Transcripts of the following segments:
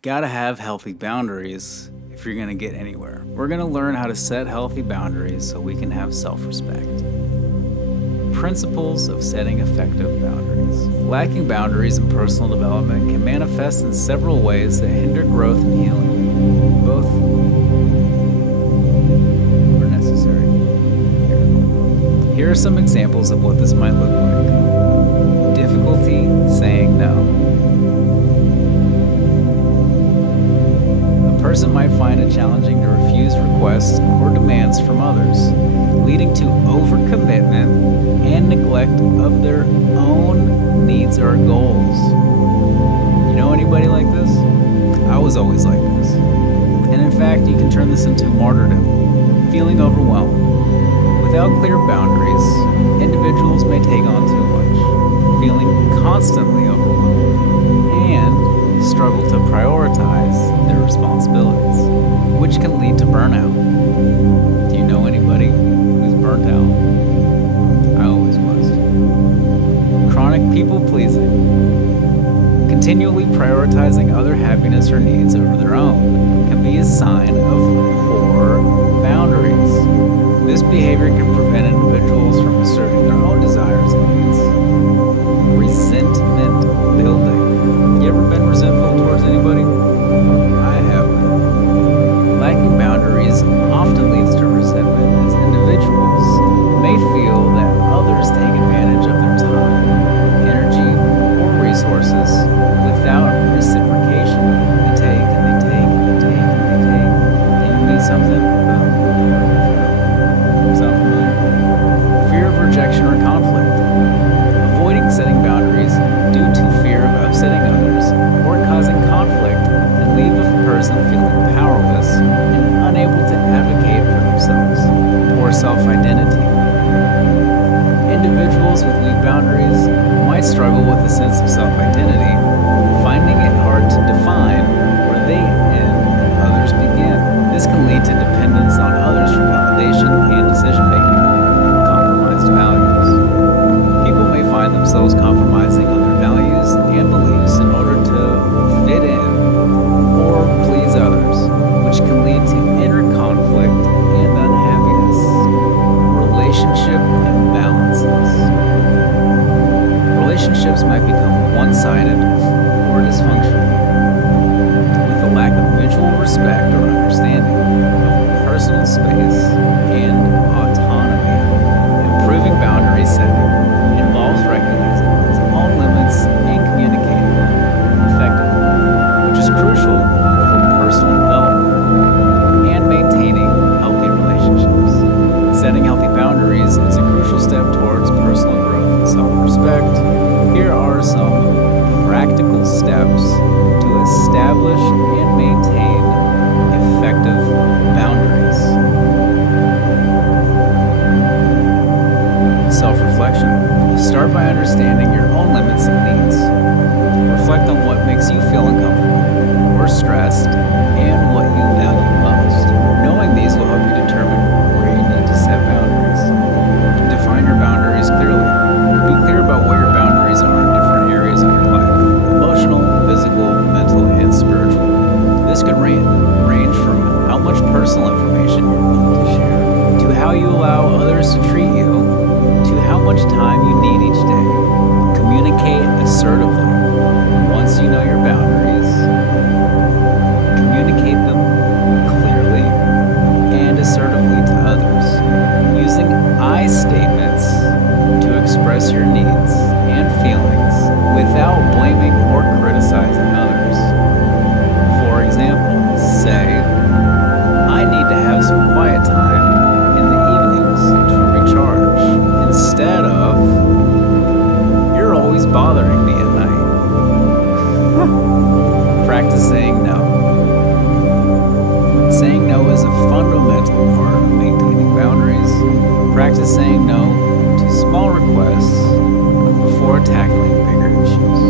Gotta have healthy boundaries if you're gonna get anywhere. We're gonna learn how to set healthy boundaries so we can have self-respect. Principles of setting effective boundaries. Lacking boundaries in personal development can manifest in several ways that hinder growth and healing. Both are necessary. Here are some examples of what this might look like. Difficulty saying no. A person might find it challenging to refuse requests or demands from others, leading to overcommitment and neglect of their own needs or goals. You know anybody like this? I was always like this. And in fact, you can turn this into martyrdom, feeling overwhelmed. Without clear boundaries, individuals may take on too much, feeling constantly overwhelmed, and struggle to prioritize their responsibilities, which can lead to burnout. Do you know anybody who's burnt out? I always was. Chronic people-pleasing. Continually prioritizing other happiness or needs over their own can be a sign of poor boundaries. This behavior can prevent individuals from asserting their own desires and needs. Resentment building. You ever been resentful towards anybody? I have been. Lacking boundaries often leads to resentment, as individuals may feel that others take advantage of their time, energy, or resources without reciprocation. They take and they take and they take and they take. And you need something? Sound familiar? Fear of rejection or conflict. Avoiding setting boundaries due to fear of upsetting others or causing conflict can leave a person feeling powerless and unable to advocate for themselves. Poor self-identity. Individuals with weak boundaries might struggle with a sense of self-identity, finding it hard to define where they end and others begin. This can lead to dependence on others for validation and decision-making. Compromised values. People may find themselves compromising on their values and beliefs in order to fit in or please others, which can lead to inner conflict and unhappiness. Relationship imbalances. Relationships might become one-sided or dysfunctional, with a lack of mutual respect or understanding of personal space and autonomy. Improving boundary setting involves recognizing one's own limits and communicating them effectively, which is crucial for personal development and maintaining healthy relationships. Setting healthy boundaries is a crucial step towards personal growth and self-respect. Here are some practical steps to establish and maintain effective boundaries. Self-reflection. Start by understanding your own limits and needs. Reflect on what makes you feel uncomfortable or stressed and what you value most. Knowing these will help you determine where you need to set boundaries. Define your boundaries clearly. Be clear about what your boundaries are in different areas of your life: emotional, physical, mental, and spiritual. This could range from how much personal information you're willing to share, to how you allow others to treat you, to how much time you need each day. Communicate assertively. Once you know your boundaries, communicate them clearly and assertively to others, using I statements to express your needs and feelings without blaming or criticizing others. For example, say, I need to have some quiet time in the evenings to recharge, instead of, you're always bothering me at night. Practice saying no. Saying no is a fundamental part of maintaining boundaries. Practice saying no to small requests before tackling bigger issues.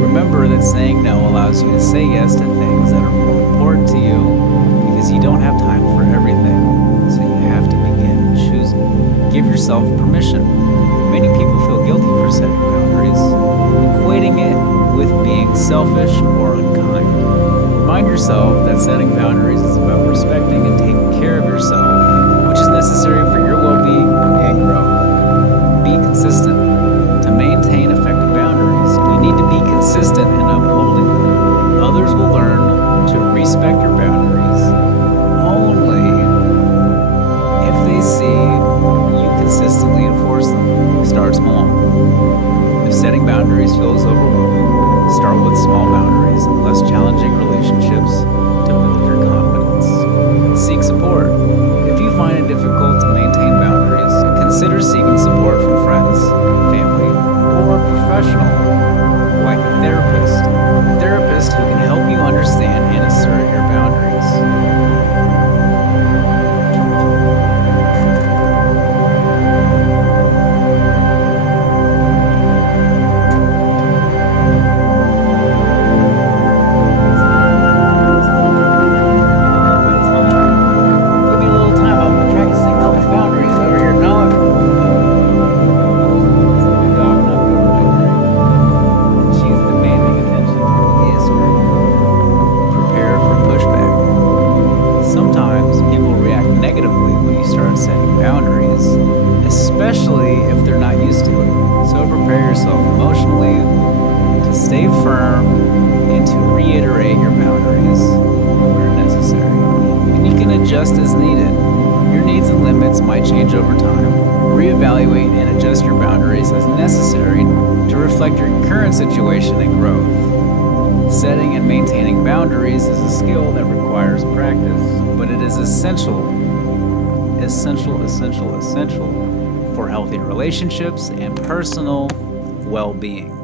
Remember that saying no allows you to say yes to things that are more important to you, because you don't have time for everything, so you have to begin choosing. Give yourself permission. Many people feel guilty for setting boundaries, equating it with being selfish or unkind. Remind yourself that setting boundaries is about respecting and taking care of yourself, which is necessary for your well-being and growth. Be consistent. To maintain effective boundaries, you need to be consistent in upholding them. Others will learn to respect your boundaries only if they see you consistently enforce them. Start small. If setting boundaries feels overwhelming, start with small boundaries and less challenging relationships to build your confidence. Seek support. If you find it difficult to maintain boundaries, consider seeking support from friends, family, or a professional, like a therapist who can help you understand and assert your boundaries. Especially if they're not used to it. So prepare yourself emotionally to stay firm and to reiterate your boundaries where necessary. And you can adjust as needed. Your needs and limits might change over time. Reevaluate and adjust your boundaries as necessary to reflect your current situation and growth. Setting and maintaining boundaries is a skill that requires practice, but it is essential for healthy relationships and personal well-being.